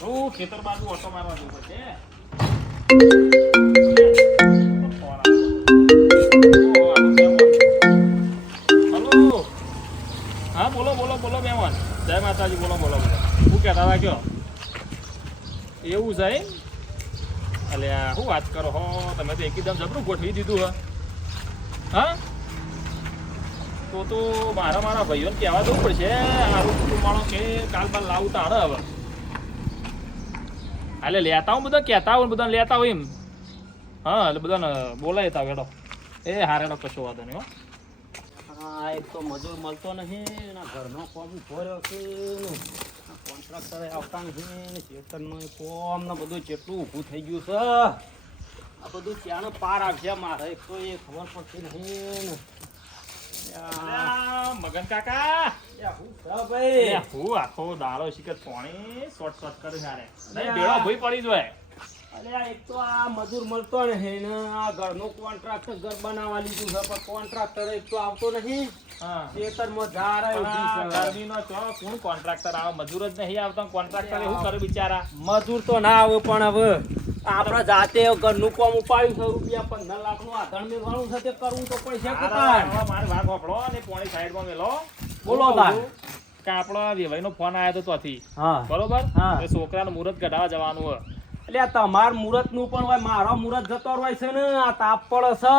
હું ખેતર બાજુ ઓટો મારવા જવું પડશે. હલો. હા બોલો બોલો બોલો મહેમાન. જય માતાજી. બોલો બોલો બોલો. શું કહેતા હતા કયો? એવું છે એમ? અલ્યા શું વાત કરો હો, તમે તો એકદમ જબરું ગોઠવી દીધું હા. તો મારા ભાઈઓને કહેવા જવું પડશે. આરું માણો કે કાલ બાલ લાવું તારે હવે. એટલે લેતા હું બધા કહેતા હોય બધા લેતા હોય એમ. હા એટલે બધાને બોલાય તા વેડો. એ હારેડો કશો વાંધો નહીં હો. હા એક તો મજૂર મળતો નથી, એના ઘરનો કોમ ઉભો રહ્યો છે, કોન્ટ્રાક્ટર આવતા નથી, ખેતરનું કોમ ને બધું કેટલું ઊભું થઈ ગયું છે. આ બધું ત્યાંનો પાર આવશે મારે, એક તો એ ખબર પડતી નહીં ને. મગન કાકા ભાઈ હું આખો દાડો શીખર પાણી શોર્ટ કરે સારે બેડો ભઈ પડી જાય. અરે એક તો આ મજૂર મળતો નથી ને આ ઘરનો કોન્ટ્રાક્ટર ઘર બનાવવા લીધું છે, પણ કોન્ટ્રાક્ટર એક તો આવતો નથી. હા ખેતરમાં ઝાડ આવ્યું છે. ગરમીનો ચો કોણ કોન્ટ્રાક્ટર આવે? મજૂર જ નહીં આવતા. કોન્ટ્રાક્ટર શું કરે બિચારા? મજૂર તો ના આવે, પણ હવે આપણા જાતે ઘરનું કામ ઉપાડ્યું છે, રૂપિયા 15 લાખનું આધણ મેળવાનું છે, તે કરવું તો પડશે કે તાણ. મારે વાઘ વાપરો અને પોણી સાઈડમાં મેલો. બોલો તાણ. કે આપણો વેવાઈનો ફોન આવ્યો તો ત્યાંથી હા બરોબર. હા. એ છોકરાનું મુહૂર્ત કઢાવવા જવાનું હોય. એટલે તમાર મુહૂર્ત નું પણ હોય, મારો મુહૂર્ત જતો હોય છે ને. આ તાપ પડે છે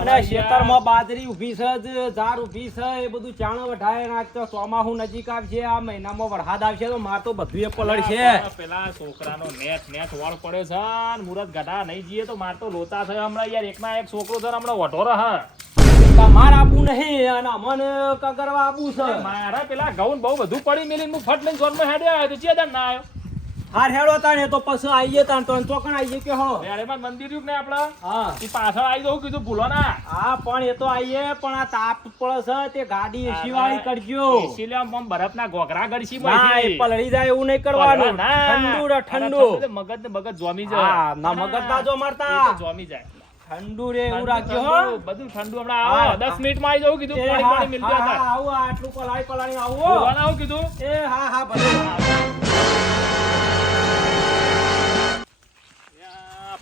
અને ખેતરમાં બાજરી ઉભી છે, ઝાડ ઉભી છે, એ બધું ચાણ વઢાય નાખતો. ચોમાસું નજીક આવશે, આ મહિનામાં વરસાદ આવશે તો માર તો બધું એ પલળશે. પેલા છોકરાનો નેટ વાળ પડ્યો છે ને મુહૂર્ત ગઢા નહીં જઈએ તો માર તો લોચા થયો હમણાં. યાર એકના એક છોકરો છે હમણાં વઢો રહે. તમારે આપવું નહીં અને અમને કગરવા આપવું છે. મારા પેલા ઘઉં બહુ બધું પડી મેલી હું ફટ લઈને જોનમાં હેડે આવ્યો તો ચેદન ના આવ્યો. હાર હેડો તાણે તો પછી આવીએ તાણ તો ચોકણ આવીએ કે હો. અરે મંદિર રહ્યું ને આપડા હા એ પાછળ આવી જવું કીધું ભૂલો ના. હા પણ એ તો આવીએ, પણ આ તાપ પડે છે તે ગાડી એસી વાળી કરજો. એસી લે આમ બરફના ઘોઘરા ગળશી ના એ પલળી જાય એવું નહીં કરવાનું. ઠંડુ રે ઠંડુ. મગજ ને મગજ જોમી જાય. હા ના મગજ ના જો મારતા. જોમી જાય. ઠંડુ રે એવું રાખજો હો. બધું ઠંડુ હમણાં આવો 10 મિનિટમાં આવી જવું કીધું. પાણી પાણી મિલ ગયા હતા. આવો આટલું પલાળી આવો. ભૂલવાના આવું કીધું. એ હા હા ભલે.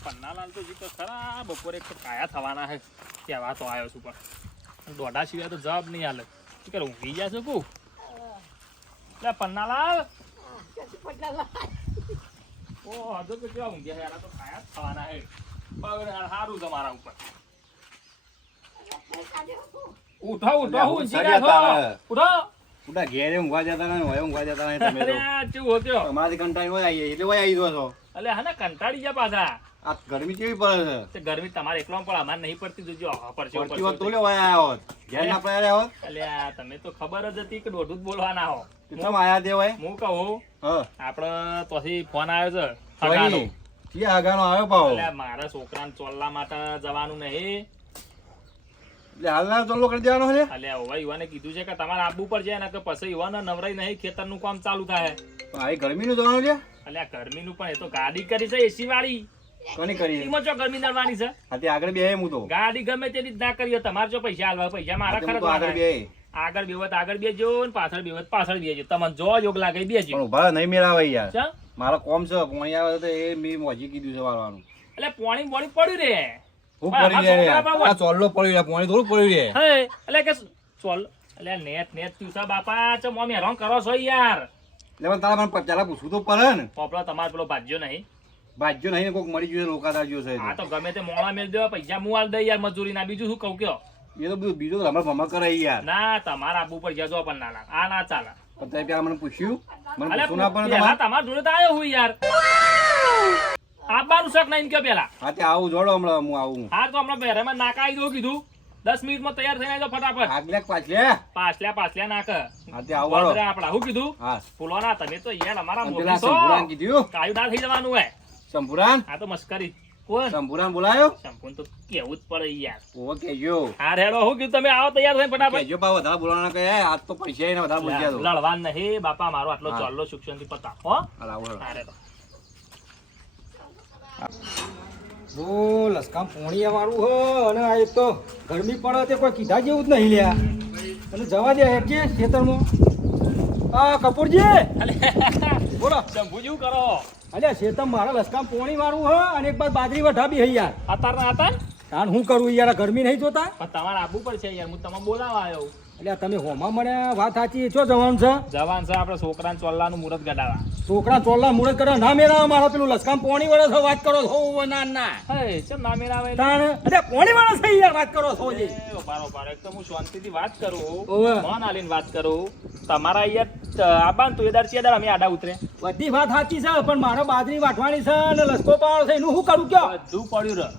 પન્નાલાલ તો જીતો ખરા. બપોરે એક તો કાયા થવાના છે કહેવા તો આવ્યો છું, પણ દોઢા સિવાય તો જવાબ નહીં હાલે. શું કરે ઊંઘી ગયા છો કુ? એટલે પન્નાલાલ ઓ હજુ તો કેવા ઊંઘ્યા છે? તો કાયા થવાના છે. સારું છે મારા ઉપર. ઉઠો ઉઠો હું ઊંઘી ગયા છો. ઉઠો. ઉડા ઘેરે ઊંઘવા જતા ને હોય ઊંઘવા જતા નહીં તમે તો. અરે કેવું હોત્યો? અમારી કંટાળી હોય આવીએ એટલે હોય આવી દો છો. અલે હા ને કંટાળી ગયા પાછા. આ ગરમી કેવી પડે છે? તે ગરમી તમારે એકલો પણ અમારે નહીં પડતી. જોજો પડશે પડતી હોત તો લે હોય આયા હોત. ઘેર ના પડ્યા હોત. અલ્યા તમે તો ખબર જ હતી કે દોઢું જ બોલવાના હો. કેમ આયા તે હોય? હું કહું હા આપડે તોથી ફોન આવ્યો છે કોઈ હગાનો. નહીં. કે આગાનો આવ્યો પાવો. અલ્યા મારા છોકરાને ચોલ્લા માટે જવાનું નહીં. એટલે હાલના ચોલ્લો કરી દેવાનો છે. અલ્યા હવે યુવાને કીધું છે કે તમારે આબુ પર જાય ને કે પછી યુવાને નવરાઈ નહીં ખેતરનું કામ ચાલુ થાય. આ ગરમીનું જવાનું છે. અલ્યા ગરમીનું પણ એ તો ગાડી કરી છે એસી વાળી. કોની કરી? એમાં જો ગરમી નડવાની છે? હા તે આગળ બે હું તો. ગાડી ગમે તે રીત ના કરી તમારે જો પૈસા હાલવા પૈસા મારા હું તો ખરા આગળ બે. આગળ બેવત આગળ બેજો ને પાછળ બેવત પાછળ બેજો. તમને જો યોગ લાગે બેજો. પણ ઉભા નહીં મેળાવે યાર. ચા મારો કોમ છે પોણી આવે તો એ મેં મોજી કીધું છે વાળવાનું. એટલે પોણી બોણી પડ્યું રે. હું પડી રે યાર. આ ચોલ્લો પડ્યું યાર પોણી થોડું પડ્યું રે. હે એટલે કે ચોલ એટલે નેટ તુસા બાપા ચમ મોમ હેરાન કરો છો યાર. એટલે પણ તારા મને પચાલા પૂછવું તો પડે ને. પોપલો તમાર પેલો ભાજ્યો નહીં. બાજ્યો નહીં ને કોક મરી ગયું લોકાદાર ગયો છે. આ તો ગમે તે મોળા મેલ દેવા પૈસા હું આલ દઈ યાર મજૂરી ના. બીજું શું કહું કયો? એ તો બધું બીજું રમણ ભમણ કરે યાર. ના તમારા આબુ પર જજો પણ ના આ ના ચાલે. પણ તમે પેલા મને પૂછ્યું મને અલે પૂછવું ના પડે પેલા તમારે. તમાર જોડે તો આવ્યો હું યાર. આબાનું શક નહીં કયો પેલા. હા તે આવું જોડો હમણાં હું આવું. હા તો હમણાં બેરેમાં નાકા આવી દઉં કીધું. 10 મિનિટમાં તૈયાર થઈ જાય ફટાફટ. આગલે પાછલે. પાછल्या નાક. હા તે આવું વાળો. આપડા શું કીધું? હા ફૂલવાના તમે તો યાર અમારા અને મોટી પેલા છો. શંભુરાન કીધું. કાયું ના થઈ જવાનું હોય. શંભુરાન આ તો મસ્કરી. કોણ? શંભુરાન બોલાયો. સંપૂર્ણ તો કેવું જ પડે યાર. ઓ કેજો હા રેડો હું કીધું તમે આવો તૈયાર થઈ ફટાફટ. કેજો પા વધારે બોલાવાના કહે આજ તો પૈસા એને વધારે બોલી ગયા તો. લડવાન નહીં બાપા મારો આટલો હા. ચોલ્લો શિક્ષણથી પતા હો. હાલ આવું હેડો. હા રેડો. ઓ લસકામ પોણીયા વાળું હો અને આ એક તો ગરમી પડે તે કોઈ કીધા જેવું જ નહીં લ્યા. અને જવા દે હેઠી ખેતરમાં. કપૂરજી અલે બોલો શંભુ જેવું કરો અલ્યા શેતમ મારા લસકામ પોણી મારું હ અને એક બાદ બાજરી વઢાબી હઈ યાર અત્યારના હતા તાન હું કરું યાર ગરમી નહીં જોતા પણ તમારે આવવું પડશે યાર હું તમને બોલાવા આવ્યો અલ્યા તમે હોમાં મને વાત સાચી છો જવાનું છે જવાન છે આપણે છોકરાને ચોલ્લાનું મુહૂર્ત ગડાવા છોકરા ચોલ્લા મુરત કરે ના મેળા મારા પેલું લસકામ પોણી વળે છે વાત કરો છો ના ના હે ચમ ના મેળાવે તાણ અલ્યા પોણી વળે છે યાર વાત કરો છો જી બરોબર એક તો હું શાંતિથી વાત કરું ઓવે. મન આલીને વાત કરું તમારા યાર આબાન તો એદાર ચેદાર અમે આડા ઉતરે બધી વાત સાચી છે પણ મારે બાજરી વાટવાની છે અને લસકો પાવાનો છે એનું શું કરું કયો બધું પડ્યું રહ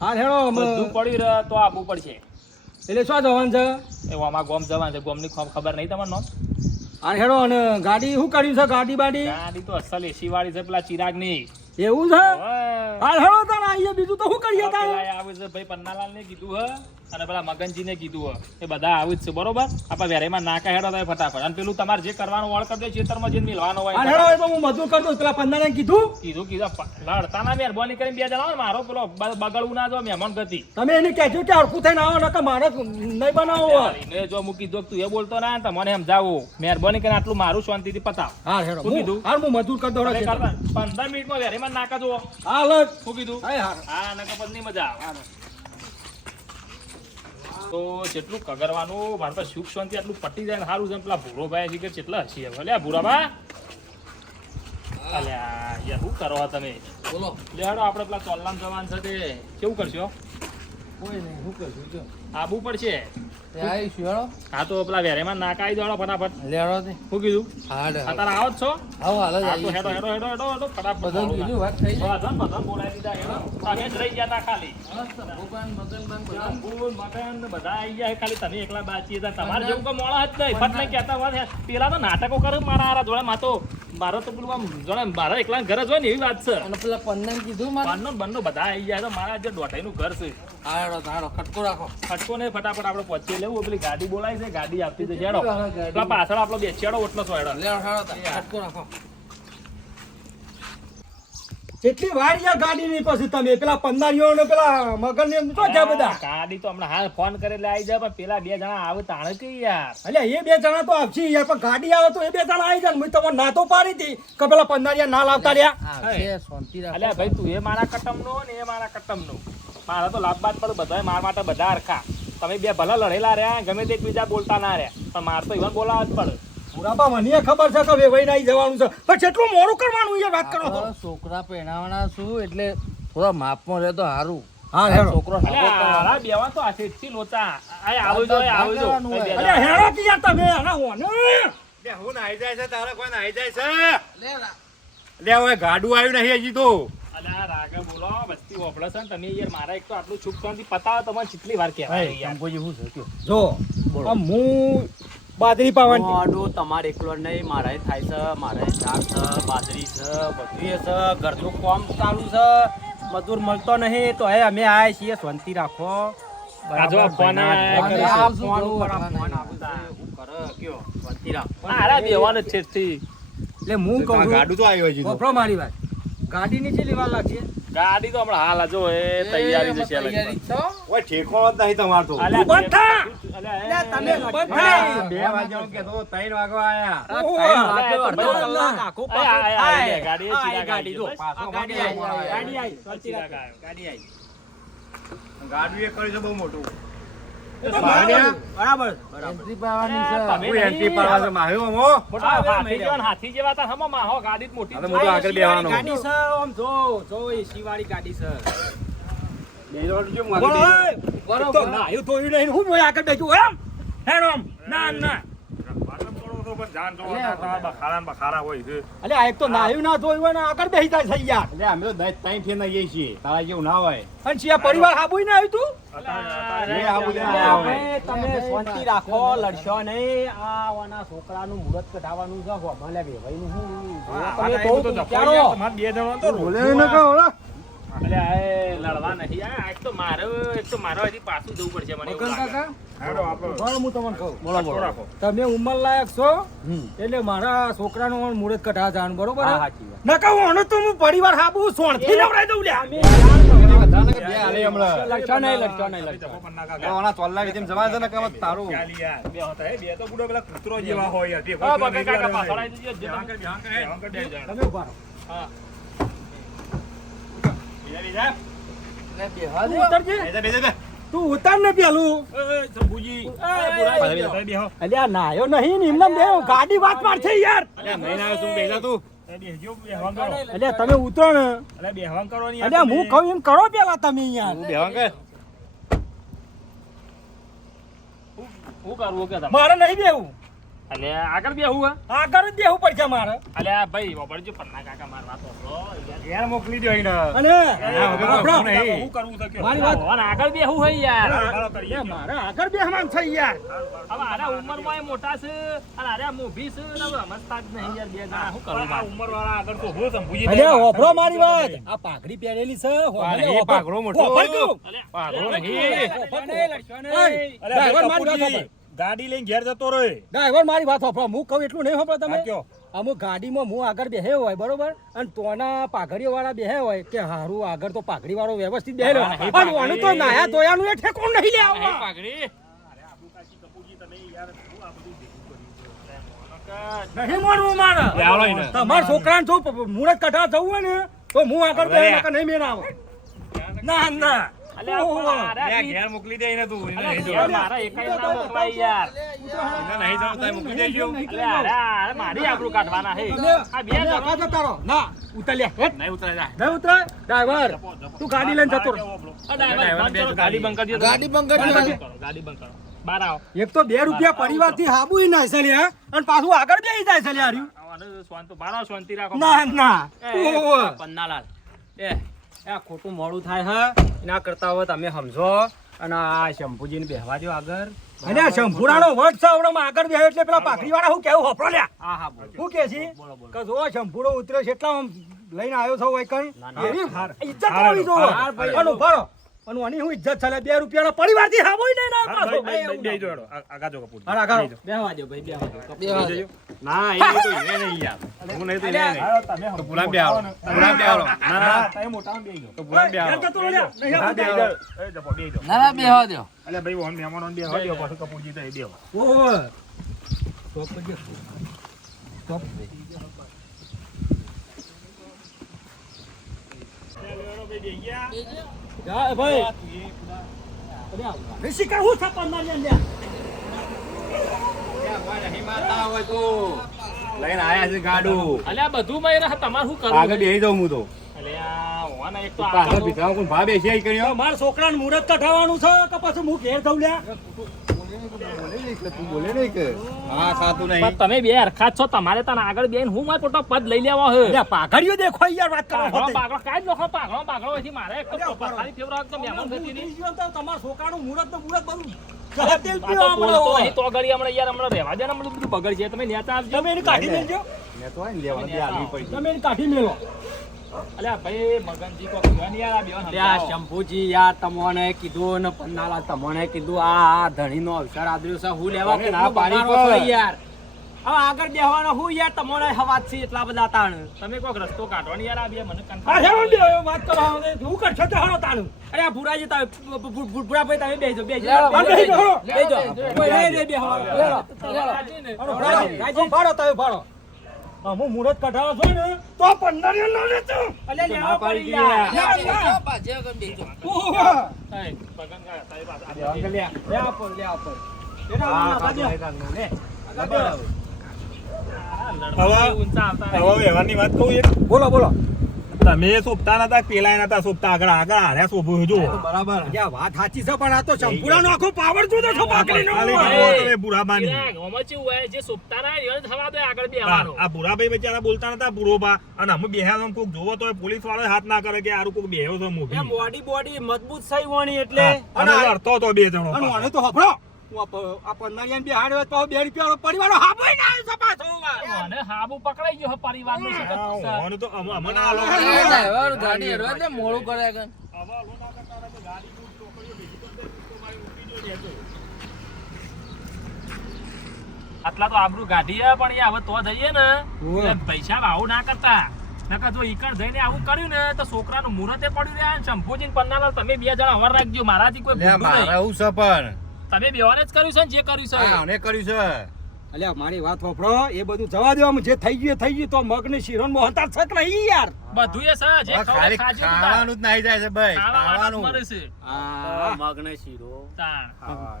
હા હેડો બધું પડ્યું રહ તો આવવું પડશે એટલે શું જવાનું છે એવું આમાં ગોમ જવાનું છે ગોમની ખબર નહીં તમારે નામ હા હેડો અને ગાડી શું કર્યું છે ગાડી બાડી ગાડી તો અસલ એસી વાળી છે પેલા ચિરાગની એવું છે ઓય. હા હેડો તાણ આઈએ બીજું તો શું કરીએ તાણ પેલા આવે છે ભાઈ પન્નાલાલ ને કીધું હ અને પેલા મગનજી ને કીધું હ એ બધા આવું જ છે બરોબર આપણે વેરેમાં નાકા હેડો થાય ફટાફટ અને પેલું તમારે જે કરવાનું વળ કરી દે ખેતરમાં જે મિલવાનો હોય હા હેડો એ તો હું મજૂર કરી દઉં પેલા 15 ને કીધું કીધું લડતા ના મહેરબાની કરીને બે જણા હોય ને, મારો પેલો બગડવું ના જો મહેમાન ગતિ તમે એને કહેજો કે હરખું થઈને આવો નકર મારે નહીં બનાવો એને જો મૂકી દો તું એ બોલતો ના તો મને સમજાવો મહેરબાની કરીને આટલું મારું શાંતિથી પતાવ હા હેડો શું કીધું? હાલ હું મજૂર કરી દઉં અરે હેડો. કરતા 15 મિનિટમાં વેરેમાં નાકા જુઓ હાલ જ. શું કીધું હા હાલ. હા નકા પછી નહીં મજા આવે તો જેટલું કગરવાનું મારે પાસે સુખ શાંતિ આટલું પટી જાય ને સારું છે ને પેલા ભૂરો ભાઈ હજી કે કેટલા હસી હવે લ્યા ભૂરાબા અલ્યા યાર શું કરો આ તમે બોલો લેહાડો આપણે પેલા ચોલ્લામ જવાન છે તે કેવું કરશો કોઈ નહીં શું કરશું જો આબુ પડશે આવી શિયાળો હા તો પેલા વેરેમાં નાકા આવી દોડો ફટાફટ લેડો તે શું કીધું હાડ અત્યારે આવો જ છો આવો હાલ હા તો હેડો હેડો હેડો હેડો હેડો ફટાફટ બધું કીધું વાત થઈ જાય બધા બોલાવી દીધા હેડો તમે જ રહી ગયા તા ખાલી ભગવાન મગન બન બધા જાંબુ, મકાન ને બધા આઈ ગયા ખાલી તમે એકલા બાકી હતા તમારે જેવું કોઈ મોળા જ નહીં ફટ નહીં કહેતા વાત હે. પેલા તો નાટકો કરે મારા હારા જોડે માતો મારો તો પેલું આમ જોડે મારા એકલા ઘર જ હોય ને એવી વાત છે અને પેલા પન્નાને કીધું મારે બંનો બંનો બધા આઈ ગયા તો મારા જે દોઢાઈનું ઘર છે હાડો હાડો ખટકો રાખો ફટકો ને ફટાફટ આપણે પહોંચી લેવું પેલી ગાડી બોલાવી છે ગાડી આપતી છે હેડો પેલા પાછળ આપણો બેસ્યાડો ઓટલો છો હેડો લેડો હાડો ખટકો રાખો કેટલી વાર યાર ગાડી નહીં પછી તમે પેલા 15 ને પેલા મગન ને તો જા બધા ગાડી તો હમણાં હાલ ફોન કરે એટલે આવી જાય પણ પેલા બે જણા આવે તાણે કે યાર અલ્યા એ બે જણા તો આવશે યાર પણ ગાડી આવે તો એ બે જણા આવી જાય મેં તમને ના તો પાડી હતી કે પેલા 15 યાર ના લાવતા રહ્યા આવશે શાંતિ રાખો અલ્યા ભાઈ તું એ મારા કટમનો ને એ મારા કટમનો મારા તો લાભ બાદ પણ બધા મારા માટે બધા હરખા તમે બે ભલા લડેલા રહ્યા ગમે તે એકબીજા બોલતા ના રહ્યા પણ મારે તો ઈવન બોલાવા જ પડે પુરાબા મને ખબર છે કે વેવાઈ નાઈ જવાનું છે પણ કેટલું મોડું કરવાનું યાર વાત કરો છો છોકરા પહેણાવાના છું એટલે થોડા માપમાં રહે તો સારું હા હેડો છોકરો અલ્યા હારા બેવા તો આથી લોચા આય આવજો આવજો અલ્યા હેડો કે યાર તમે આના હોને લે હું નાઈ જાય છે તારે કોઈ નાઈ જાય છે લે હવે ગાડું આવ્યું નહીં હજી તો અલ્યા રાગે બોલો વસ્તી ઓપડે છે ને તમે યાર મારા એક તો આટલું છુપ શાંતિ પતાવો તમને કેટલી વાર કહેવાય યાર ચંપોજી શું છે કયો જો આમ હું બાજરી પાવાની આડું તમારે એકલો નહીં મારે થાય છે મારે શાક છે બાજરી છે બધું એ છે ઘરનું કામ ચાલુ છે મજૂર મળતો નહીં તો હે અમે આયા છીએ શાંતિ રાખો આ જો ફોન આયા આ કરે. ફોન ઉપર આ ફોન આવતા હું કરે કયો શાંતિ રાખો હારા બેવાનું જ છે થી એટલે હું કહું છું ગાડું તો આવ્યું હજી તો વપરો મારી વાત ગાડી નીચે લેવા લાગશે ગાડી તો હમણાં હાલ જો એ તૈયારી છે છે તૈયારી છો ઓય ઠેકો જ નહીં તમાર તો અલ્યા બંધ થા! અલ્યા તમે બંધ થા! હા, 2 વાગ્યાનું કહેતો 3 વાગવા આયા અડધો કલાક આખું ગાડી ગાડી ગાડી જો પાછો ગાડી વાગ્યો આવી ગાડી ગાડી આવી ચિરાગ આવ્યો. ગાડી આવી ગાડું એ કર્યું છે બહુ મોટું બરાબર એન્ટ્રી પાવાની તમે છે હું એન્ટ્રી પાડવા છે માહ્યો અમો મોટા હાથી જેવા ને હાથી જેવા હતા હમો માહો ગાડી જ મોટી હવે મોટો આગળ બેહવાનો ગાડી છે આમ જો જો એસી વાળી ગાડી છે બેરોડ કેમ બોલો, વાગી ઓય! તો ના, એવું ધોયું નહીં. હું જોઈ આગળ બેઠું, એમ? હેડો આમ. ના, ના. અલ્યા, આ એક તો નાહ્યું ના ધોયું હોય ને આગળ બેસી જાય છે યાર. એટલે અમે તો 3 ફેર નહીએ છીએ તારા જેવું ના હોય અને શિયા પરિવાર હાબુય ના આવ્યું તું? એ આવું જ ના આવે તમે શાંતિ રાખો લડશો નહીં આ વાના છોકરાનું મુહૂર્ત કઢાવવાનું છે હોમાલે વેવાઈનું હું તમે બહુ વિચારો અલ્યા એ લડવા નહીં આ એક તો મારો હજી પાછું જવું પડશે મને એવું મગન લાગે. કાકા, બરાબર હું તમને કહું. બોલો બોલો તમે ઉંમર લાયક છો એટલે મારા છોકરાનું મુહૂર્ત કઢા જવાનું બરોબર હા, હે? સાચી વાત. નકા હું આનો તો હું પરિવાર હાબુ સોણથી નવરાઈ દઉં લ્યા. અમે યાર વધારે કે બે હાલે હમણાં. લડશો નહીં, લડશો નહીં, લડશો. જપો પણ ના કાકા. તો આના ચોલ્લા જેમ જમાય છે ને કે આમાં તારું ચાલી યાર. બે હતા, બે તો બુડો પેલા કૂતરો જેવા હોય યાર. ભેગો હા, થયો બગા નહીં કાકા લાગે. પાછળ આવી જજો, જે બેહાંકર, તમે- બેહાંકર, બેહાંકર બે જણ. તમે ઉભા રહો. હા. બીજા, બીજા. તું ઉતરજે. બેજા, બેજા, બે. તું ઉતાર ને પેલું શંભુજી. એ, તમે બેહો. અલ્યા નાયો નહીં ને એમને બે ગાડી વાત માર છે યાર. અલ્યા, મહિને આવ્યો છું, બેજા તું. બેહજો, બેહવાન કરો. અલ્યા તમે ઉતરો ને. અલ્યા, બેહવાન કરો ને યાર અલ્યા હું તમે. કહું એમ કરો પેલા તમે યાર. તું બેહવાન કર. શું કરવું કે તમે મારે નહીં બેવું. અલે આગળ બે હું આગળ જ બેવું પડશે મારે. અલે ભાઈ વાપરજો પન્ના કાકા માર વાતો છો યાર. યાર મોકલી દો એને. અને વગર આપણો- નહીં. શું કરવું છે કે? મારી વાત ભગવાન આગળ બે હું હોય યાર. હાલો કરીએ. એ મારે આગળ બેહવાનું છે યાર. હવે આરા ઉંમરમાં એ મોટા છે અને આરા મોભી છે ને હવે સમજતા જ નહીં યાર બે જણા શું કરવું આ મારે? ઉંમરવાળા આગળ તો હું શંભુજી અલ્યા થાય. ઓભરો મારી વાત. આ પાઘડી પહેરેલી છે. નહીં, પાઘડો મોટો. ઓભર કહું. અલ્યા, પાઘડો અલ્યા, નહીં. ઓય, અલ્યા, ડ્રાઈવર ભાઈ મારી વાત કપૂરજી, સાંભળ. ગાડી લઈને ઘેર જતો રહે. ડ્રાઈવર મારી વાત સાંભળો. હું કહું એટલું નહીં સાંભળો તમે. હા, કયો? અમુક ગાડીમાં હું આગળ બેહ્યો હોય બરોબર અને તોના પાઘડીઓ વાળા બેહ્યા હોય કે હારું આગળ તો પાઘડી વાળો વ્યવસ્થિત બેહેલો હા, નહીં, પણ ઓનું તો નાયા ધોયાનું એ ઠેકોણ નહીં નહીં લેવા. પાઘડી. નહીં માનવું મારે. આવો એને. તમારા છોકરાને જો મુહૂર્ત કઢાવા જવું હોય ને તો હું આગળ હવે બેહ્યો નકર નહીં મેળ આવે. ના ના અલ્યા, ઓહો. પણ આરા અલ્યા, બી- ઘેર મોકલી દે એને તું. એને અલ્યા, નહીં ઘેર જવાનું. મારા એકાઈ ના મોકલાય યાર. એને નહીં જવાનું, તારે મોકલી દેજો. અલ્યા, આરા મારી આબરૂ કાઢવાના હે. આ બે તમે જણો- આગળ જતા રહો. ના ઉતર લે. હેટ. નહીં ઉતરાય જા. નહીં ઉતરે ડ્રાઈવર તું ગાડી લઈને જતો રહો. આ ડ્રાઈવર બંધ કરો, ગાડી બંધ કરી દો. ગાડી બંધ કરી બંધ દો. કરો, ગાડી બંધ કરો. બહાર આવો. એક તો 2 રૂપિયા પરિવારથી હાબુય ના છે લ્યા અને પાછું આગળ બેહી જાય છે લ્યા હાર્યું. આવાનો શાંત બહાર આવો, શાંતિ રાખો. ના ના ઓહો. પન્નાલાલ એ ખોટું મોડું થાય હે એના કરતા હવે તમે સમજો અને આ શંભુજીને બેહવા દો આગળ. અને આ શંભુરાનો વટ છે આવડામાં આગળ બેહ્યો એટલે પેલા પાઘડી વાળા હું કેવું હોપરો લ્યા હા હા બોલો. શું કે છે કે જો શંભુરો ઉતર્યો છે એટલા આમ લઈને આવ્યો છો વાયકણ એની ઇજ્જત હોવી જોવે. અને ઉભા રહો. અને આની હું ઇજ્જત ચાલે 2 રૂપિયાનો પરિવારથી હાબોય નહીં ના હા, પાછો. ભાઈ, ભાઈ, બેહી જાઓ, આગા જો કપૂર. હાલો, આગળ આવો. બેહવા દો ભાઈ બેહવા દો. ના, એ તો એને નહીં યાર. હું નહીં તો એને નહીં. તો પુલામ બે આવો. પુલામ બે આવો. ના, ના, તો પુલામ બે આવો. ઘેર જતો રહો લ્યા. નહીં હા, આવતું બે ત્યાં. આવો. એ જપો, બેહી જાઓ. ના ના બેહવા દો. અલ્યા, ભાઈ, ઓન મહેમાનોને બેહવા દ્યો, પાછું કપૂરજી તો એ બેહો. ઓહો. સ્ટોપ કરજો. સ્ટોપ. જા ભાઈ. ઋષિકા હું છાપા લ્યા. લઈને આયા છે ગાડું. અલ્યા, બધું માં એને તમારે શું કરવું? આગળ બેહી જાઉં હું તો. અલ્યા, ઓવાના એક તો પાછળ આગળ- ભીતરામાં કોણ ભા બેસી આઈ કર્યો? મારા છોકરાને મુહૂર્ત કઢાવવાનું છે કે પછી હું ઘેર જઉં લ્યા. તું બોલે નહીં કે હા, સાતું નહીં. પણ તમે બે હરખા જ છો, તમારે તને આગળ બેન હું મારે પોતો પદ લઈ લેવા હે. લ્યા, પાઘડીઓ દેખો યાર વાત કરો પાઘડો હોતે. પાઘડો કાંઈ જ નોખો પાઘડો હોય છે. મારે એક તો પથારી ફેવરાવટ તો મહેમાન થતી નહીં. તમારા છોકરાનું મુહૂર્ત ને મુહૂર્ત બધું આ તેલ તો પીવા બોલતો મળે નહીં, તો ઘડી હમણાં યાર હમણાં રહેવા દે ને, હમણાં બધું બગડ છે. તમે નેતા આપજો. તમે એને કાઢી મેલજો. મેં તો આઈને લેવા દે, આવી પડી. તમે એને કાઢી મેલો. અલ્યા ભાઈ, મગનજી કોક કહેવાની યાર, આ બેવાને ત્યાં સમજાવો. શંભુજી યાર તમને કીધું ને પન્નાલાલ તમને કીધું આ ધણીનો અવસર આદર્યો છે હું લેવા તમે ના કેટલું પાડી બગાડો છો પર. યાર હવે આગળ બેહવાનો હું યાર તમને હવાજ છે એટલા બધા તાણ તમે કોક રસ્તો કાઢો ને યાર, આ બે મને આ કંટાળો હેવન આવે. બે વાત કરો હવે. હું કરશો તો હાલો તાનું. અરે આ ભૂરાજી તમે ભૂરાભાઈ તમે બેસજો લેવડો, બેસજો બેસજો. કોઈ નહીં રે બેહવા. હાલો, ભાડો. ભાડો તમે ભાડો. હું મુહૂર્ત કઢાવો છો ને તો 15 નો લેતો. અલ્યા લેવા ના પાડી પડી યાર. ઓહો. એ, મગન કા, તારી પાસે આ બે. અંકલ લ્યા. લેવા પડ લેવા પડ એના હા, આગળ સાતું દે. નહીં તારનું, લે. આગળ દે. લડવા ઊંચા આવતા હવે વ્યવહારની વાત કહું એક. બોલો બોલો. તમે શોભતા નતા, પેલા નતા શોભતા, આગળ આગળ હાર્યા શોભું જો. બરાબર યા વાત સાચી છે પણ આ તો શંભુરાનો આખો પાવર જોતો છો પાઘડીનો. ખાલી જુઓ તમે બુરાબાની. યાર, ઓમાં ચેવું હોય, જે સુપતા ના હોય, એને થવા દો આગળ બેહવાનો. આ બુરાભાઈ બચારા બોલતા નતા બુરોબા, અને અમે બેહ્યા તો કોક જોવો તો પોલીસ વાળો હાથ ના કરે કે આરું કોક બેહ્યો છે મોભી. એ બોડી બોડી મજબૂત થઈ વણી એટલે અને લડતો તો બે જણો અને આને તો હભળો. આ 15 બે હાડે તો 2 રૂપિયાનો પરિવારો હાબોય ના આવે છે પાછો. અને હાબુ પકડાઈ ગયો પરિવારનું શું કરતું છે? હા, તો અમને આ લોકો ડ્રાઈવર ગાડી હેરવા દે મોડું કરે કે આટલા તો આબરૂ ગાઢી હે, પણ એ હવે તો જઈએ ને એટલે પૈસા આવું ના કરતા. નકર જો ઈકણ જઈને આવું કર્યું ને તો છોકરાનું મુહૂર્તે પડ્યું રહ્યા શંભુજી પન્નાલાલ તમે બે જણા અવાર રાખજો મારાથી કોઈ લે ભૂંડું નહીં. મારા હું છે પણ તમે બેવાને જ કર્યું છે ને જે કર્યું છે આ આને કર્યું છે અલ્યા મારી વાત વાપરો એ બધું જવા દેવામાં જે થઈ ગયું એ થઈ ગયું તો મગ ને શીરો મોહનતાળ છે કે નહીં યાર બધું એ છે જે હવે ખવડે ખાલી ખાજો તો તાર. ખાવાનું જ નાહી જાય છે ભાઈ ખાવાનું ખાવાનું મરે છે મગને શીરો તાણ.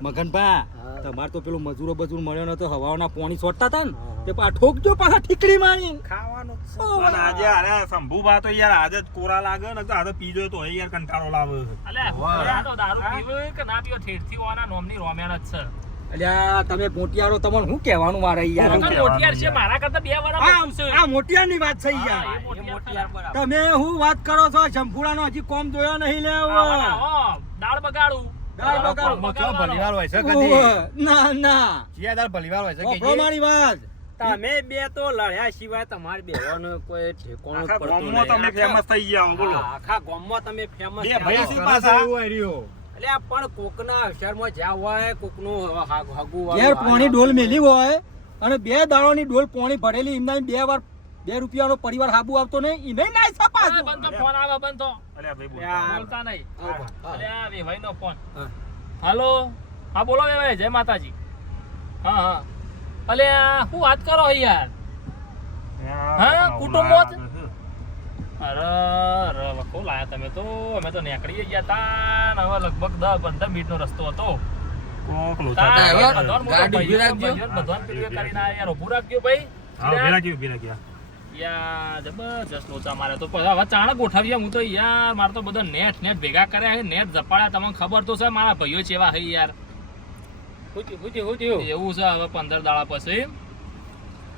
મગનભા તમારે તો પેલું મજૂરો બજૂર મળ્યો નતો હવાના પોણી છોડતા હતા ને તે પા ઠોકજો પાછા ઠીકડી મારી ખાવાનું અને આજે અરે શંભુભા તો યાર આજે જ કોરા લાગે ને તો આજે પીજો તો યાર કંટાળો લાવે અલ્યા આ તો દારૂ પીવે કે ના પીવો ઠેઠથી ઓના નોમની રોમેણ જ છે અલ્યા તમે મોટિયારો તમને શું કહેવાનું મારે યાર વગર મોટિયાર છે મારા કરતા 2 વાર મોટું છે. આ મોટિયારની વાત છે હા, યાર એ મોટિયાર ખરા. તમે હું વાત કરો છો શંભુડાનો હજી કોમ જોયો નહીં લે આવવાના, હો, દાળ બગાડું દાળ બગાડું. મચો ભલીવાર હોય છે કદી ના ના ચિયાદાર ભલીવાર હોય છે કે વાપરો મારી વાત તમે બે તો લડ્યા સિવાય તમારે બેવાનો કોઈ ઠેકોણું જ આખા પડતું ગામમાં તમે નહીં. ફેમસ થઈ ગયા હો, બોલો હા, આખા ગામમાં તમે ફેમસ બે ભાઈ છે. પાછા એવું હોય રહ્યો એટલે આ પણ કોકના અક્ષરમાં જ્યાં હોય કોકનું હગું ઘેર પોણી ડોલ મેલી હોય અને 2 દાડોની ડોલ પોણી ભરેલી એમના 2 વાર 2 રૂપિયાનો પરિવાર હાબુ આવતો નહીં ઈ નહીં છપા હા, બંધ તો ફોન આવે બંધ તો અલ્યા ભાઈ બોલો. બોલતા નહીં અલ્યા વેવાઈનો ફોન હા. હાલો હા બોલો વેવાઈ જય માતાજી હા હા અલ્યા શું વાત કરો યાર હા, કુટુંબો જ? અરે વખો લાયા તમે તો અમે તો નીકળી ગયા તા ને હવે લગભગ 10-15 મિનિટનો રસ્તો હતો કોક લોચા તાર થાય. બધાને મોટો ગાડી ઊભી રાખજો. બધાને પેલું એ કરીને આ યાર ઊભું રાખજો ભાઈ હા, ઉભી રાખી, ઉભી રાખી, હા. યાર જબરજસ્ત લોચા મારે તો પછી હવે ચાણ ગોઠવીએ હું તો યાર મારે તો બધા નેટ ભેગા કર્યા છે નેટ જપાડ્યા તમને ખબર તો છે મારા ભાઈઓ ચેવા છે યાર એવું છે હવે 15 દાડા પછી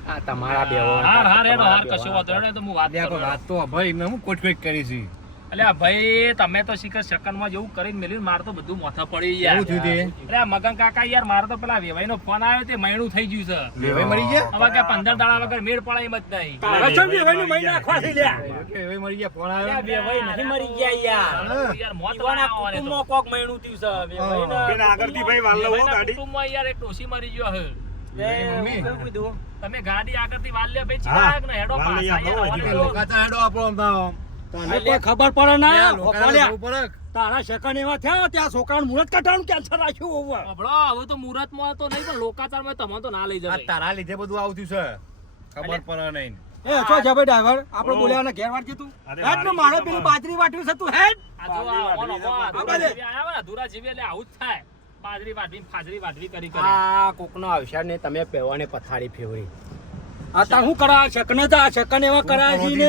આ તમારા બેવો હાર હેડો હાર કશો વાંધો નહીં તો હું વાત કરું વાત તો ભાઈ મેં હું કોટ કરી છે અલ્યા ભાઈ તમે તો શિખર સેકન્ડમાં જેવું કરીને મેલ્યું મારે તો બધું માથા પડી યાર એવું થયું તે અલ્યા મગન કાકા યાર મારે તો પેલા વેવાઈનો ફોન આવ્યો તે મહિનું થઈ ગયું છે વેવાઈ મરી ગયા હવે કે 15 દાડા વગર મેળ પડાય એમ જ નહીં તારા ચમ વેવાઈનો મહિના નાખવાથી લ્યા કે વેવાઈ મરી ગયા ફોન અલ્યા, આવ્યો વેવાઈ નહીં મરી ગયા યાર યાર મોત ઈવાના લાવવાને તો. કુટુંબમાં કોક મહિનું થયું છે વેવાઈના બેન આગળથી ભાઈ વાલ લઉં હો વેવાઈના ગાડી. કુટુંબમાં યાર એક ડોશી મરી ગયો હે મમ્મી. શું કીધું? તમે ગાડી આગળથી વાલ લે ભાઈ હા, ચિરાગ ને હેડો વાલ લઈ પાછા આવો, યાર, હજી હેડો. લોકાતા હેડો આપણો આમ તને કોઈ ખબર પડે ના લોકાને જવું પડે. તારા સેકન્ડ એવા થયા ત્યાં છોકરાનું મુહૂર્ત કાઢવાનું કેન્સર રાખ્યું હોવું અબળો, હવે તો મુહૂર્તમાં તો નહીં પણ લોકાચારમાં તમને તો ના લઈ આ જવાય તારા લીધે બધું આવતું છે ખબર પડે નહીં એ છો છે ભાઈ ડ્રાઈવર આપણે બોલ્યા ને ઘેર વાટકી તું અરે હેડ ને મારી મારે તો પેલું પણ- બાજરી વાટવી છે તું હેડ આ જો આ ઓનો આ અધૂરા બધે. જીવી આયા હોય ને, અધૂરા જીવી એટલે આવું જ થાય બાજરી વાટવી ફાજરી વાટવી કરી કરી આ કોકનો અવસર ને તમે પેવાને પથારી ફેવરી આ તાર શું કરા શકન જ આ શકન એવા કરાય છે ને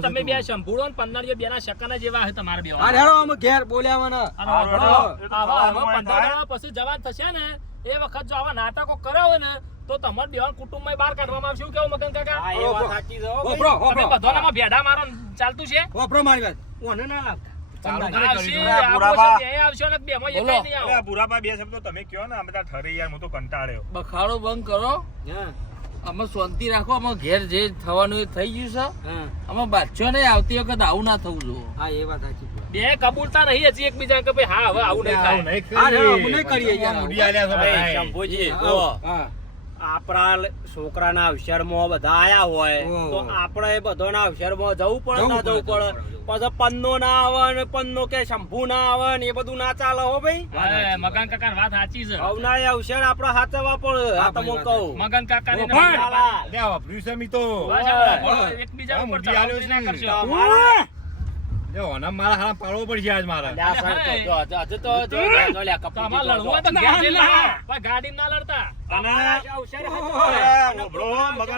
તમે બે શંભુડો ને પન્નારીઓ બેના શકના જેવા હે તમારા બે આ હેડો અમે ઘેર બોલ્યા મને અને હારું, હવે હારું. હવે 15 દાડા પછી જવાન થશે ને એ વખત જો આવા નાટકો કર્યા હોય ને તો તમારા બેવાન કુટુંબમાં બહાર કાઢવામાં આવશે. શું કેવું મગન કાકા આ એ વાત સાચી છે હો ભાઈ. હોપરો તમે હોપરો બધાનામાં ભેડા મારો ને ચાલતું છે હોપરો મારી વાત ઓને ના લાગતા ચાલુ ચાલુ કરી આવશે, કરી આ આવશે, પુરાવા. બે આવશે ને બેમાં બોલો. એકેય નહીં આવો. અલ્યા ભૂરાબા બે શબ્દો તમે કયો ને અમે ત્યાં ઠરે યાર હું તો કંટાળ્યો. બખાડો બંધ કરો હા અમે શાંતિ રાખો અમે ઘેર જે થવાનું એ થઈ ગયું છે હા અમે બાદશાહ નહીં આવતી વખત આવું ના થવું જોઈએ હા એ વાત સાચી બે કબૂલતા નહીં હજી એકબીજા કે ભાઈ હા હવે આવું નહીં આવું થાય નહીં હા, કરીએ. આવું નહીં કરીએ યાર. ઉડી આલ્યા છે ભાઈ, બધાએ. શંભુજી, હા, જુઓ. હા આપણા છોકરાના અવસરમાં બધા આયા હોય ઓહો. તો આપણે એ બધાના અવસરમાં જવું પડે જવું ના જવું પડે, પડે પછી પન્નો ના આવે ને પન્નો કે શંભુ ના આવે ને એ બધું ના ચાલે હો ભાઈ હા, મગન કાકા વાત સાચી છે આવના એ અવસર આપણે હાથવા પડે આ તો હું કહું મગન કાકા ને ઓ ભાઈ. લે, વાપર્યું છે મી તો. એકબીજા ઉપર મૂકી આલ્યો ચડાવણી ના છે. કરશો. અમારા લે, ઓને મારા હારા પાડવો પડશે આજ મારે. લ્યા સર, જો, જો, હજુ તો જો, જો, લ્યા, તો કપૂરજી, અમારે જો, લડવું હોય જો. તો ઘેર જઈને લડો. ભાઈ ગાડીમાં ના લડતા અને અવસર અરે, હાથવા ઓભળો, પડે.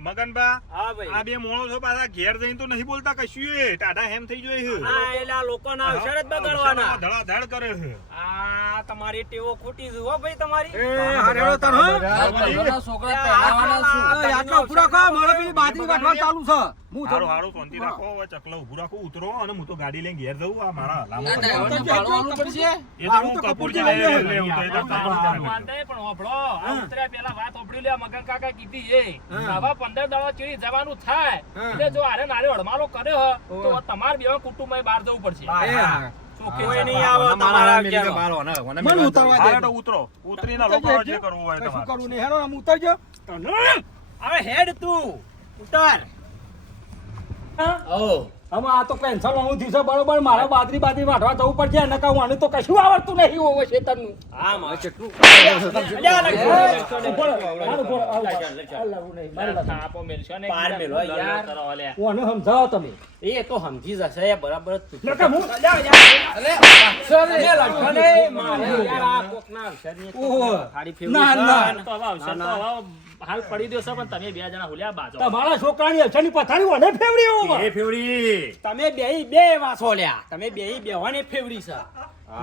મગનબા હા ભાઈ આ બે મોણો છો પાછા ઘેર જઈને તો નહીં બોલતા કશું એ ટાઢા હેમ થઈ જોઈએ છે. હા એલા લોકોના અવસર જ બગાડવાના ધડાધડ કરે છે. આ તમારી ટેવો ખોટી છે હો ભાઈ તમારી એ હારેડો તાર હો બધાના છોકરા પહેરાવાના શું એ આટલો પૂરો કર મારે પેલી બાજરી વાટવા ચાલુ છે હું હારું હારું શાંતિ રાખો હવે ચકલો ઊભું રાખો ઉતરો અને હું તો ગાડી લઈને ઘેર જઉં આ મારા આ હલામો ડ્રાઈવરને ભાડું પડશે એ તો હું કપૂરજી લઈ લેવું તો એ તો કપૂરજી વાત નહીં, પણ હોભળો. આ ઉતર્યા પહેલા વાત હોભળી લે. મગન કાકા કીધી એ આવા 15 દાડા ચીડી જવાનું થાય એટલે જો આરે નારે અડમાલો કર્યો હો, તો તમારે બે કુટુંબમાં બહાર જવું પડશે એ હા ચોખ્ખી કોઈ છે. નહીં આવે ઓને મારા તમારા હારા મેલી કે અગિયારમાં. બાર ઓને, ઓને મને મેલવા ઉતારવા દે. દે. હા તો ઉતરો ઉતરીને લોકો જે કરવું હોય કશું તમારે કરવું નહીં હેડો આમ ઉતરજો હવે હેડ તું ઉતાર હવે આ તો કેન્સલ હું થયું છે બરોબર મારે બાજરી વાટવા જવું પડશે નકા હું આને તો કશું આવડતું નહીં હોવે શેતરનું હા મારે કેટલું થાપો મેલશો ને પાર મેલો યાર. કરો અલ્યા. હું આને સમજાવો તમે એ તો સમજી જશે બરાબર જ તું. નકા હું અલે લડશો નહીં, મારે યાર આ કોકના અક્ષરની તો ઓહો. ખાડી ફેરવી ના, છે. ના. તો હવે આવશે તો હવે હાલ પડી દેશો પણ તમે બે જણા હુલ્યા બાજો તમારા છોકરાની અછાની પથારી મને ફેવડી હોવે. એ ફેવડી તમે બે વાસો લ્યા તમે બેવાની ફેવરી છે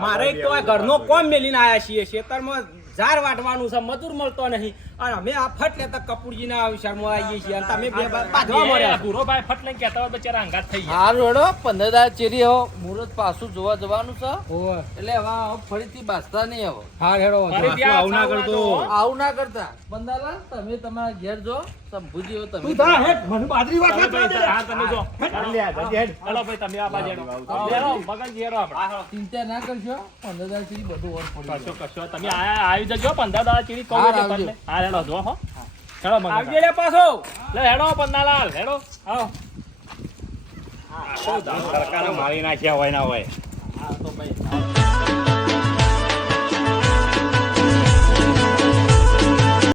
મારે તો આ ઘરનો કોમ મેલીને આયા છીએ ખેતરમાં ઝાર વાટવાનું છે મજૂર મળતો નહીં અને અમે આ ફટ લેતા કપૂરજીના વિચારમાં આવીએ છીએ અને તમે બે બાજવા મળ્યા. ભૂરો ભાઈ ફટ લઈને કહેતા હોય બચારા અંગાત થઈ ગયા હારું હેડો 15 દાડા ચેરી હવે મુહૂર્ત પાછું જોવા જવાનું છે ઓવે. એટલે હવે ફરીથી બાસતા નહીં હવે હા હેડો ફરીથી આ આવું ના ચાવડા કરતો. જો. આવું ના કરતા બંદાલાલ તમે તમારા ઘેર જો શંભુજી હો તમે તું જા હેડ મને બાજરી તમે વાટવા ભાઈ હા તમે જો હેલો ભાઈ તમે આ બાજુ હેડો મગન હેડો આપણે ચિંતા ના કરશો 15 દાડા ચેરી બધું ઓર પડી કશો કશો તમે આવી જજો 15 દાડા ચીડી કહો હા, એટલે આવજો. તમને. હા હેડો જો હો હેડો મગન આવજે લે પાછો લે હેડો પન્નાલાલ હેડો આવો સરકાર મારી નાખ્યા હોય ના હોય હા તો ભાઈ